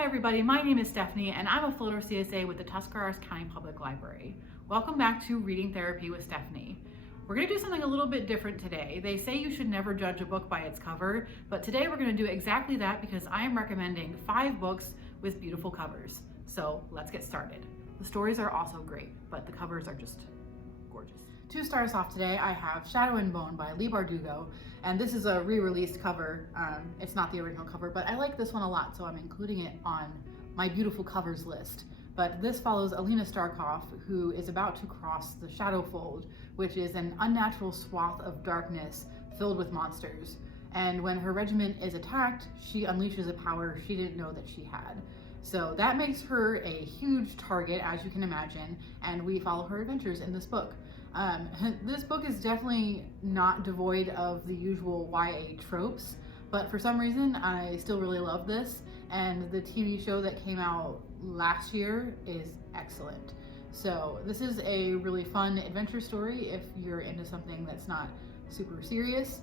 Hi everybody, my name is Stephanie and I'm a floater CSA with the Tuscarawas County Public Library. Welcome back to Reading Therapy with Stephanie. We're going to do something a little bit different today. They say you should never judge a book by its cover, but today we're going to do exactly that because I am recommending 5 books with beautiful covers. So let's get started. The stories are also great, but the covers are just gorgeous. To start us off today, I have Shadow and Bone by Leigh Bardugo, and this is a re-released cover. It's not the original cover, but I like this one a lot, so I'm including it on my beautiful covers list. But this follows Alina Starkov, who is about to cross the Shadow Fold, which is an unnatural swath of darkness filled with monsters. And when her regiment is attacked, she unleashes a power she didn't know that she had. So that makes her a huge target, as you can imagine, and we follow her adventures in this book. This book is definitely not devoid of the usual YA tropes, but for some reason I still really love this, and the TV show that came out last year is excellent. So this is a really fun adventure story if you're into something that's not super serious,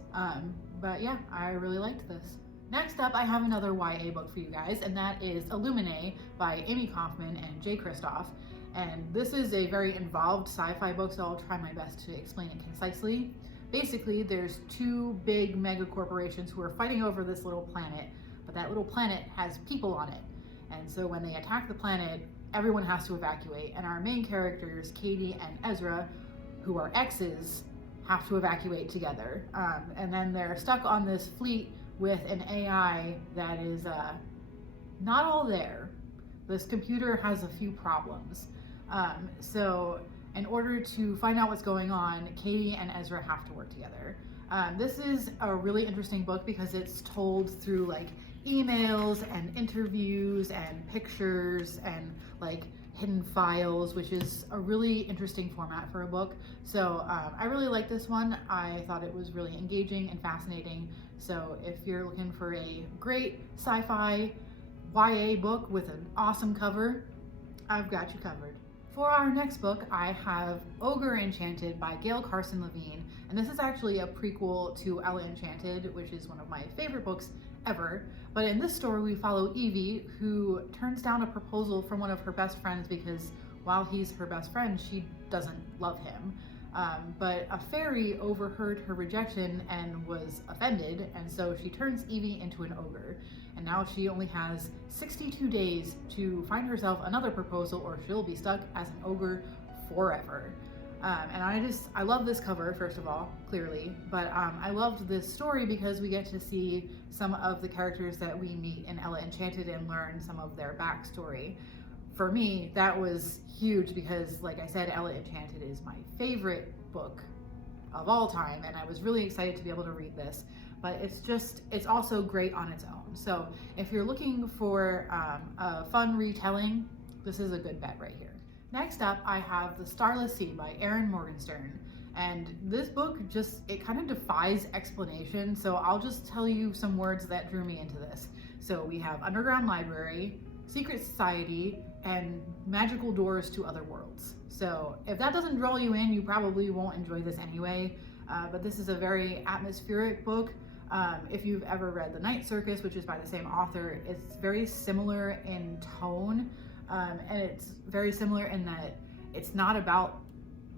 but yeah, I really liked this. Next up, I have another YA book for you guys, and that is Illumination by Amy Kaufman and Jay Kristoff. And this is a very involved sci-fi book, so I'll try my best to explain it concisely. Basically, there's 2 big mega corporations who are fighting over this little planet, but that little planet has people on it. And so when they attack the planet, everyone has to evacuate, and our main characters, Katie and Ezra, who are exes, have to evacuate together. And then they're stuck on this fleet with an AI that is not all there. This computer has a few problems. So in order to find out what's going on, Katie and Ezra have to work together. This is a really interesting book because it's told through like emails and interviews and pictures and like hidden files, which is a really interesting format for a book. So I really like this one. I thought it was really engaging and fascinating. So if you're looking for a great sci-fi YA book with an awesome cover, I've got you covered. For our next book, I have Ogre Enchanted by Gail Carson Levine, and this is actually a prequel to Ella Enchanted, which is one of my favorite books ever. But in this story, we follow Evie, who turns down a proposal from one of her best friends because while he's her best friend, she doesn't love him. But a fairy overheard her rejection and was offended, and so she turns Evie into an ogre. And now she only has 62 days to find herself another proposal, or she'll be stuck as an ogre forever. And I love this cover, first of all, clearly, but I loved this story because we get to see some of the characters that we meet in Ella Enchanted and learn some of their backstory. For me, that was huge because, like I said, Ella Enchanted is my favorite book of all time, and I was really excited to be able to read this. But it's also great on its own. So if you're looking for a fun retelling, this is a good bet right here. Next up, I have The Starless C by Erin Morgenstern. And this book it kind of defies explanation, so I'll just tell you some words that drew me into this. So we have underground library, secret society, and magical doors to other worlds. So if that doesn't draw you in, you probably won't enjoy this anyway. But this is a very atmospheric book. If you've ever read The Night Circus, which is by the same author, it's very similar in tone, and it's very similar in that it's not about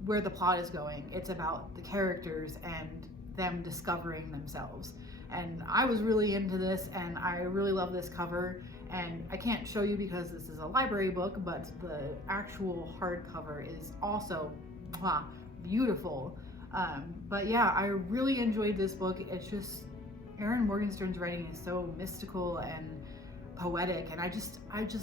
where the plot is going, it's about the characters and them discovering themselves. And I was really into this, and I really love this cover. And I can't show you because this is a library book, but the actual hardcover is also beautiful. But yeah, I really enjoyed this book. It's just, Erin Morgenstern's writing is so mystical and poetic, and I just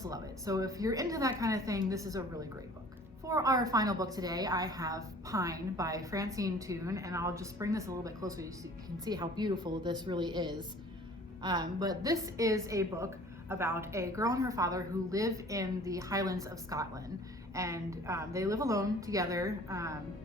love it. So if you're into that kind of thing, this is a really great book. For our final book today, I have Pine by Francine Toon, and I'll just bring this a little bit closer so you can see how beautiful this really is. But this is a book about a girl and her father who live in the Highlands of Scotland, and they live alone together,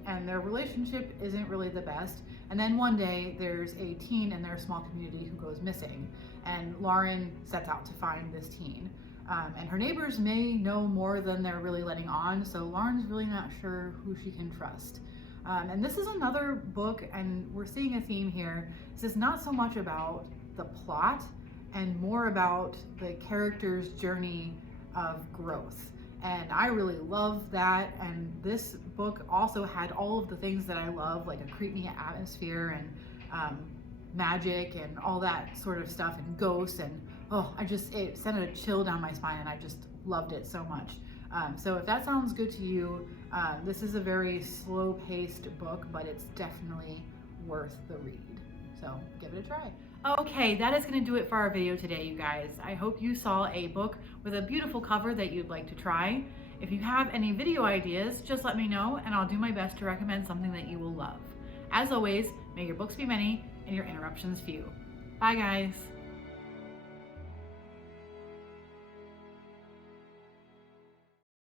and their relationship isn't really the best. And then one day there's a teen in their small community who goes missing, and Lauren sets out to find this teen. And her neighbors may know more than they're really letting on, so Lauren's really not sure who she can trust. And this is another book, and we're seeing a theme here. This is not so much about the plot and more about the character's journey of growth. And I really love that. And this book also had all of the things that I love, like a creepy atmosphere and magic and all that sort of stuff, and ghosts, and it sent a chill down my spine, and I just loved it so much. So if that sounds good to you, this is a very slow-paced book, but it's definitely worth the read. So give it a try. Okay, that is going to do it for our video today, you guys. I hope you saw a book with a beautiful cover that you'd like to try. If you have any video ideas, just let me know, and I'll do my best to recommend something that you will love. As always, may your books be many and your interruptions few. Bye, guys.